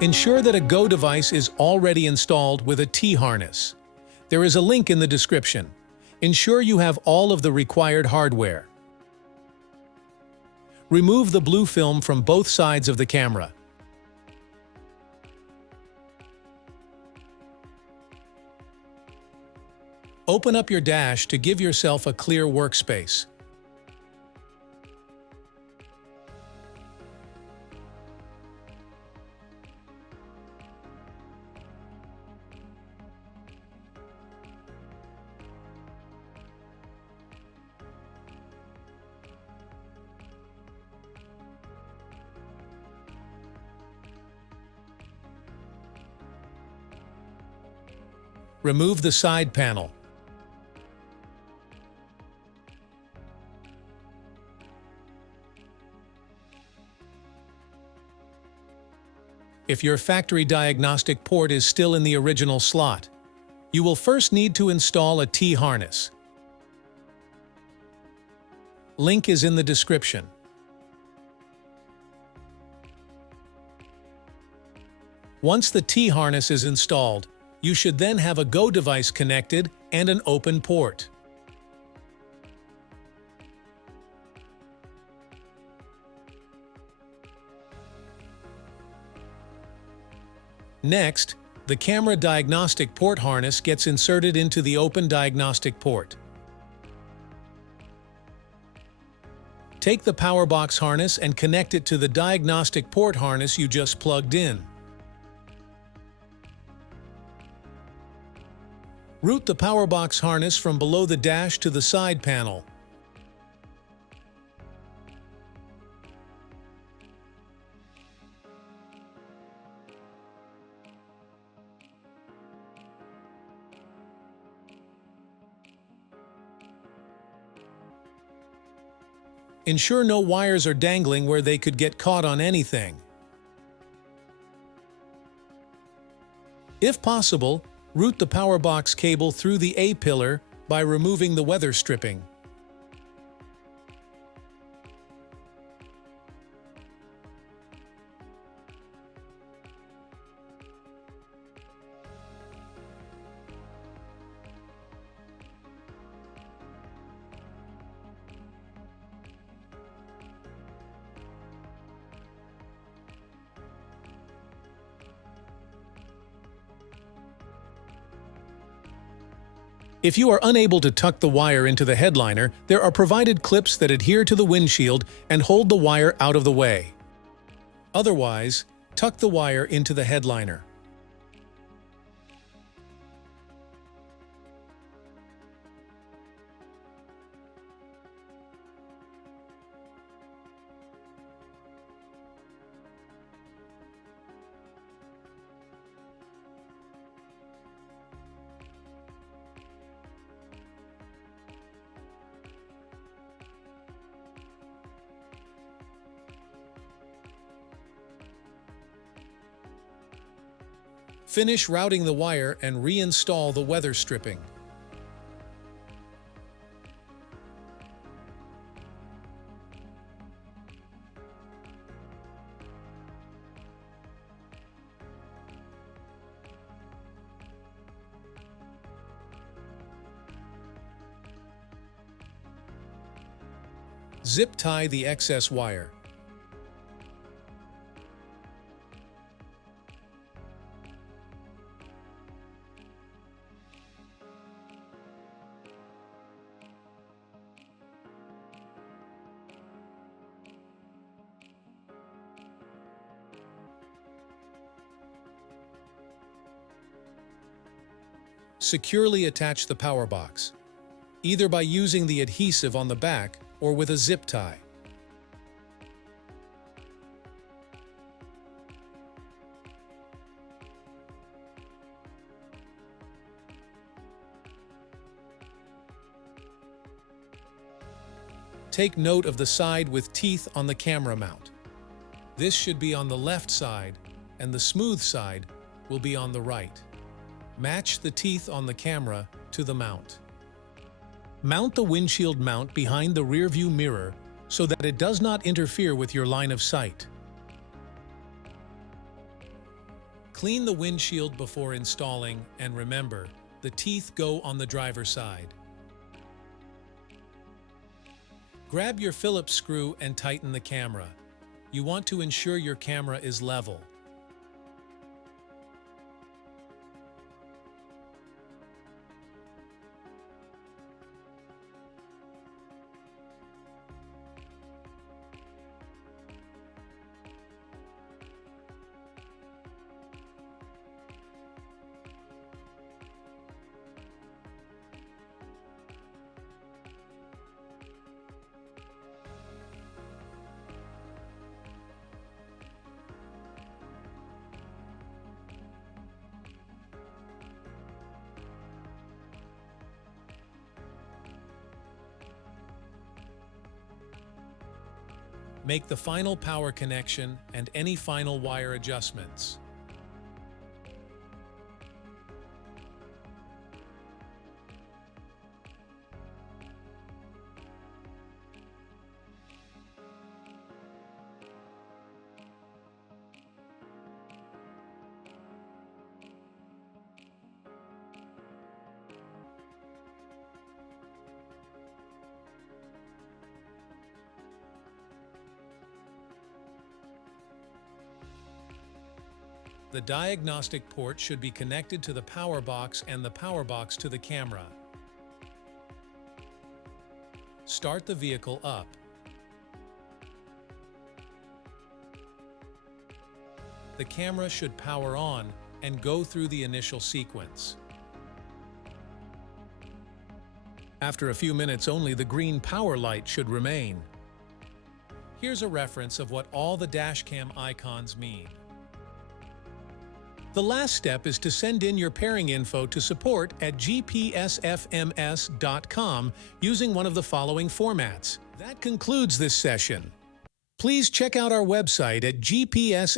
Ensure that a Go device is already installed with a T-harness. There is a link in the description. Ensure you have all of the required hardware. Remove the blue film from both sides of the camera. Open up your dash to give yourself a clear workspace. Remove the side panel. If your factory diagnostic port is still in the original slot, you will first need to install a T-harness. Link is in the description. Once the T-harness is installed, you should then have a Go device connected and an open port. Next, the camera diagnostic port harness gets inserted into the open diagnostic port. Take the power box harness and connect it to the diagnostic port harness you just plugged in. Route the power box harness from below the dash to the side panel. Ensure no wires are dangling where they could get caught on anything. If possible, route the power box cable through the A-pillar by removing the weather stripping. If you are unable to tuck the wire into the headliner, there are provided clips that adhere to the windshield and hold the wire out of the way. Otherwise, tuck the wire into the headliner. Finish routing the wire and reinstall the weather stripping. Zip tie the excess wire. Securely attach the power box, either by using the adhesive on the back or with a zip tie. Take note of the side with teeth on the camera mount. This should be on the left side, and the smooth side will be on the right. Match the teeth on the camera to the mount. Mount the windshield mount behind the rearview mirror so that it does not interfere with your line of sight. Clean the windshield before installing, and remember, the teeth go on the driver's side. Grab your Phillips screw and tighten the camera. You want to ensure your camera is level. Make the final power connection and any final wire adjustments. The diagnostic port should be connected to the power box and the power box to the camera. Start the vehicle up. The camera should power on and go through the initial sequence. After a few minutes only, the green power light should remain. Here's a reference of what all the dashcam icons mean. The last step is to send in your pairing info to support at gpsfms.com using one of the following formats. That concludes this session. Please check out our website at gpsfms.com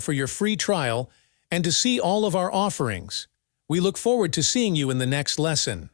for your free trial and to see all of our offerings. We look forward to seeing you in the next lesson.